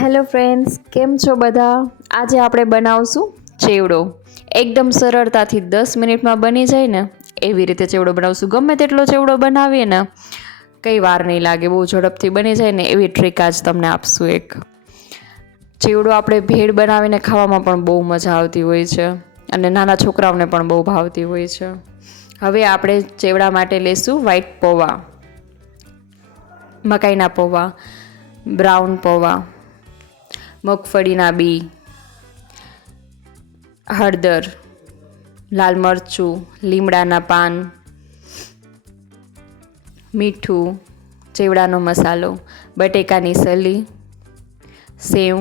Hello friends, કેમ છો બધા? આજે આપણે બનાવશું ચેવડો. એકદમ સરળતાથી 10 મિનિટમાં બની જાય ને એવી રીતે ચેવડો બનાવશું. ગમે તેટલો ચેવડો બનાવીએ ને કંઈ વાર નહીં લાગે, બહુ ઝડપથી બની જાય ને એવી ટ્રીક આજ તમને આપશું એક. ચેવડો આપણે ભેળ બનાવીને ખાવામાં પણ બહુ મજા આવતી હોય છે અને નાના છોકરાઓને પણ બહુ ભાવતી હોય છે. હવે આપણે ચેવડા માટે લઈશું વ્હાઈટ પૌવા, મકાઈના પૌવા, બ્રાઉન પૌવા, મગફળીના બી, હળદર, લાલ મરચું, લીમડાના પાન, મીઠું, ચેવડાનો મસાલો, બટેકાની સલી, સેવ.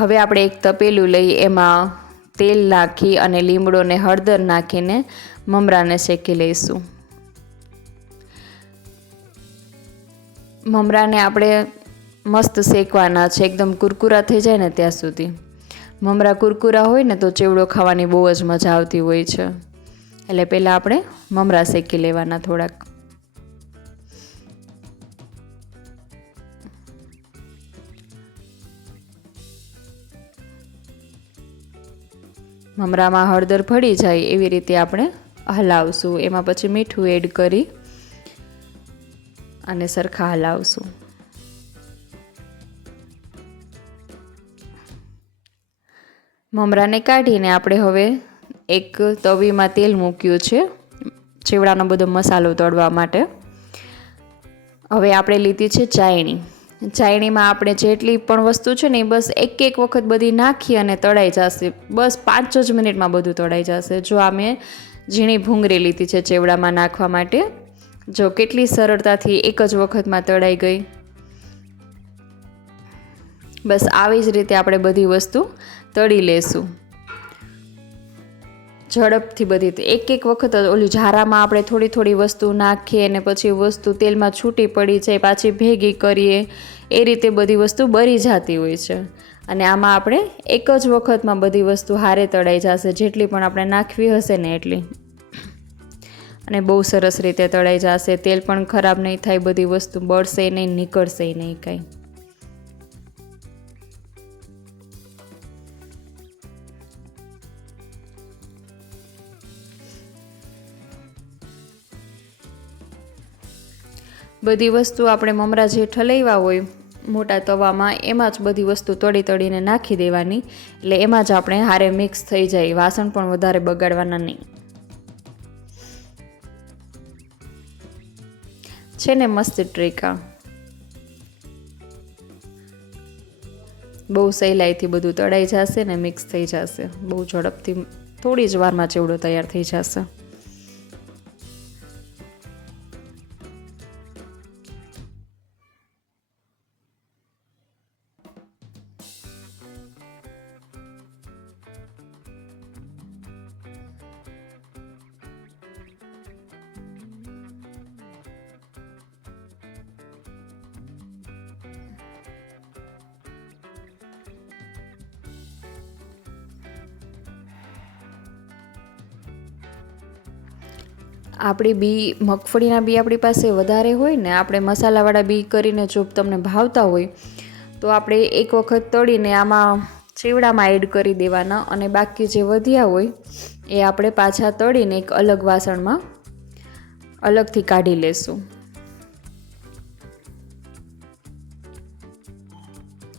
હવે આપણે એક તપેલું લઈ એમાં તેલ નાખી અને લીમડો ને હળદર નાખીને મમરાને શેકી લઈશું. મમરાને આપણે મસ્ત શેકવાના છે, એકદમ કુરકુરા થઈ જાય ને ત્યાં સુધી. મમરા કુરકુરા હોય ને તો ચેવડો ખાવાની બહુ જ મજા આવતી હોય છે. એટલે પહેલાં આપણે મમરા શેકી લેવાના થોડાક. મમરામાં હળદર ભળી જાય એવી રીતે આપણે હલાવશું. એમાં પછી મીઠું એડ કરી અને સરખા હલાવશું. મમરાને કાઢીને આપણે હવે એક તવીમાં તેલ મૂક્યું છે ચેવડાનો બધો મસાલો તળવા માટે. હવે આપણે લીધી છે ચાયણી. ચાયણીમાં આપણે જેટલી પણ વસ્તુ છે ને એ બસ એક વખત બધી નાખી અને તળાઈ જશે. બસ 5 જ મિનિટમાં બધું તળાઈ જશે. જો આ મેં ઝીણી ભૂંગળી લીધી છે ચેવડામાં નાખવા માટે. જો કેટલી સરળતાથી એક જ વખતમાં તળાઈ ગઈ. બસ આવી જ રીતે આપણે બધી વસ્તુ તળી લેશું ઝડપથી. બધી એક વખત ઓલી ઝારામાં આપણે થોડી થોડી વસ્તુ નાખીએ અને પછી વસ્તુ તેલમાં છૂટી પડી જાય, પાછી ભેગી કરીએ, એ રીતે બધી વસ્તુ બળી જતી હોય છે. અને આમાં આપણે એક જ વખતમાં બધી વસ્તુ હારે તળાઈ જશે, જેટલી પણ આપણે નાખવી હશે ને એટલી. અને બહુ સરસ રીતે તળાઈ જશે. તેલ પણ ખરાબ નહીં થાય, બધી વસ્તુ બળશે નહીં, નીકળશે નહીં કાંઈ. બધી વસ્તુ આપણે મમરા જે ઠલવ્યા હોય મોટા તવામાં એમાં જ બધી વસ્તુ તળી તળીને નાખી દેવાની. એટલે એમાં જ આપણે હારે મિક્સ થઈ જાય. વાસણ પણ વધારે બગાડવાના નહીં. છે ને મસ્ત ટ્રીક આ. બહુ સહેલાઈથી બધું તળાઈ જશે ને મિક્સ થઈ જશે. બહુ ઝડપથી થોડી જ વારમાં ચેવડો તૈયાર થઈ જશે. આપણી બી, મગફળીના બી આપણી પાસે વધારે હોય ને, આપણે મસાલાવાળા બી કરીને જો તમને ભાવતા હોય તો આપણે એક વખત તળીને આમાં ચેવડામાં એડ કરી દેવાના અને બાકી જે વધ્યા હોય એ આપણે પાછા તળીને એક અલગ વાસણમાં અલગથી કાઢી લેશું.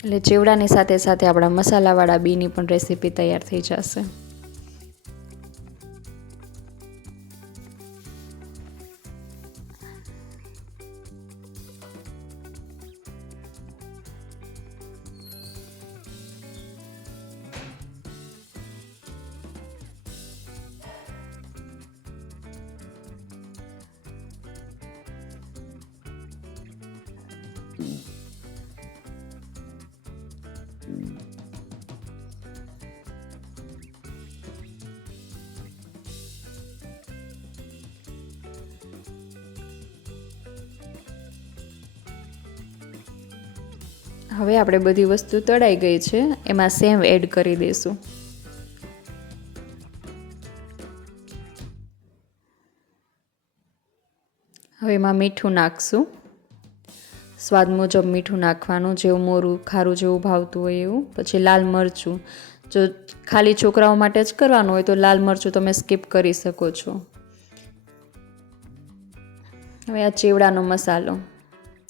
એટલે ચેવડાની સાથે સાથે આપણા મસાલાવાળા બીની પણ રેસીપી તૈયાર થઈ જશે. હવે આપણે બધી વસ્તુ તળાઈ ગઈ છે, એમાં સેવ એડ કરી દઈશું. હવે એમાં મીઠું નાખશું. સ્વાદ મુજબ મીઠું નાખવાનું, જેવું મોરું ખારું જેવું ભાવતું હોય એવું. પછી લાલ મરચું, જો ખાલી છોકરાઓ માટે જ કરવાનું હોય તો લાલ મરચું તમે સ્કીપ કરી શકો છો. હવે આ ચેવડાનો મસાલો,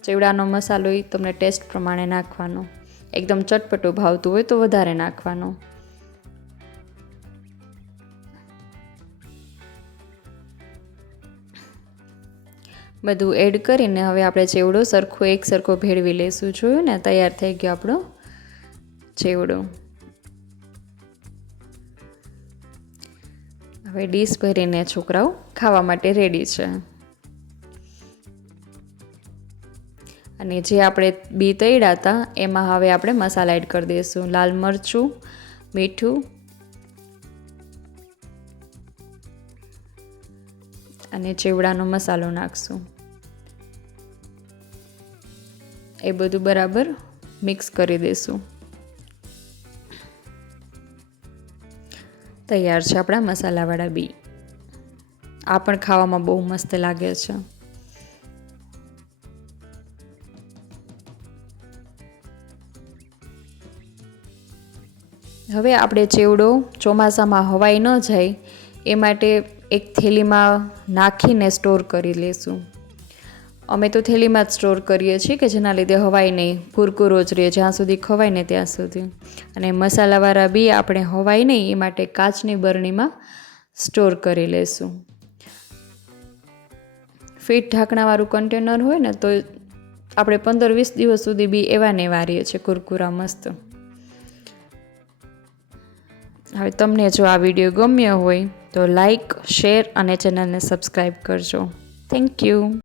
ચેવડાનો મસાલો એ તમને ટેસ્ટ પ્રમાણે નાખવાનો. એકદમ ચટપટું ભાવતું હોય તો વધારે નાખવાનો. બધું એડ કરીને હવે આપણે ચેવડો એક સરખો ભેળવી લઈશું. જોયું ને, તૈયાર થઈ ગયો આપણો ચેવડો. હવે ડીશ ભરીને છોકરાઓ ખાવા માટે રેડી છે. અને જે આપણે બી તળ્યા હતા એમાં હવે આપણે મસાલા એડ કરી દઈશું. લાલ મરચું, મીઠું અને ચેવડાનો મસાલો નાખશું. એ બધું બરાબર મિક્સ કરી દઈશું. તૈયાર છે આપણા મસાલાવાળા બી. આ પણ ખાવામાં બહુ મસ્ત લાગે છે. હવે આપણે ચેવડો ચોમાસામાં હવાઈ ન જાય એ માટે એક થેલીમાં નાખીને સ્ટોર કરી લેશું. અમે તો થેલીમાં જ સ્ટોર કરીએ છીએ કે જેના લીધે હવાય નહીં, કુરકુરો જ રહે જ્યાં સુધી ખવાય ને ત્યાં સુધી. અને મસાલાવાળા બી આપણે હવાય નહીં એ માટે કાચની બરણીમાં સ્ટોર કરી લેશું. ફીટ ઢાંકણાવાળું કન્ટેનર હોય ને તો આપણે 15-20 દિવસ સુધી બી એવા ને એવા રહીએ છીએ કુરકુરા મસ્ત. હવે તમને જો આ વિડીયો ગમ્યો હોય તો લાઈક, શેર અને ચેનલને સબસ્ક્રાઈબ કરજો. Thank you.